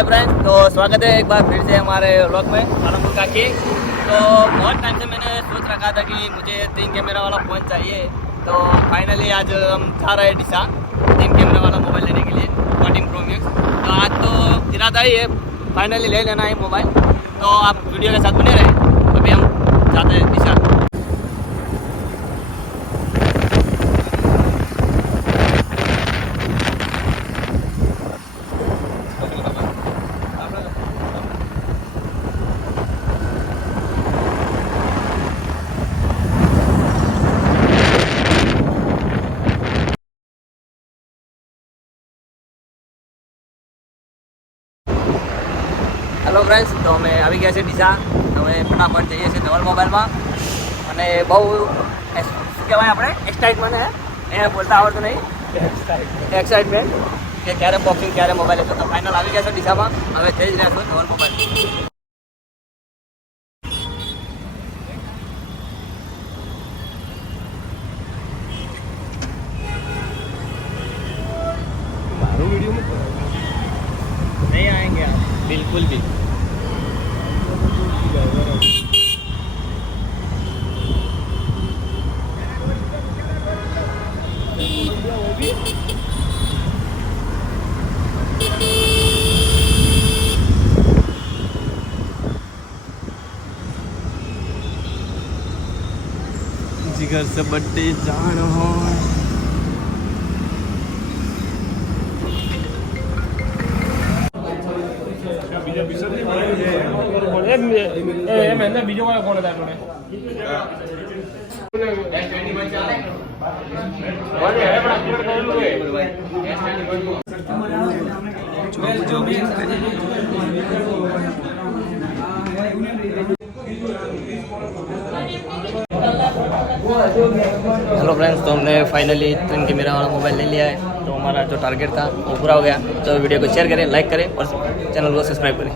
Hi friends, तो स्वागत है एक बार फिर से हमारे व्लॉग में पालमपुर का की। तो बहुत टाइम से मैंने सोच रखा था कि मुझे 3 कैमरा वाला फ़ोन चाहिए। तो फाइनली आज हम जा रहे हैं डिसा 3 कैमरा वाला मोबाइल लेने के लिए 14 प्रो मैक्स। तो आज तो इरादा ही है फाइनली ले लेना है मोबाइल। तो आप वीडियो के साथ बने रहें। अभी हम जाते हैं डिसा। हेलो फ्रेंड्स, तो અમે આવી ગયા છે ડીસા। હવે ફટાફટ જઈએ છીએ નવલ મોબાઈલમાં અને બહુ શું કહેવાય આપણે એક્સાઇટમેન્ટ હે એ બોલતા આવડતું નહીં એક્સાઇટમેન્ટ કે ક્યારે બોક્સિંગ ક્યારે મોબાઈલ હતો। તો ફાઇનલ આવી ગયા છે ડીસામાં। હવે જઈ જ રહ્યા છો નવલ મોબાઈલ। वीडियो में नहीं आएंगे आप बिल्कुल भी। जिगर से बड्डे जान हो बीजो वाला कौन था हेलो फ्रेंड्स, तो हमने फाइनली 3 कैमरा वाला मोबाइल ले लिया है। तो हमारा जो टारगेट था वो पूरा हो गया। तो वीडियो को शेयर करें, लाइक करें और चैनल को सब्सक्राइब करें।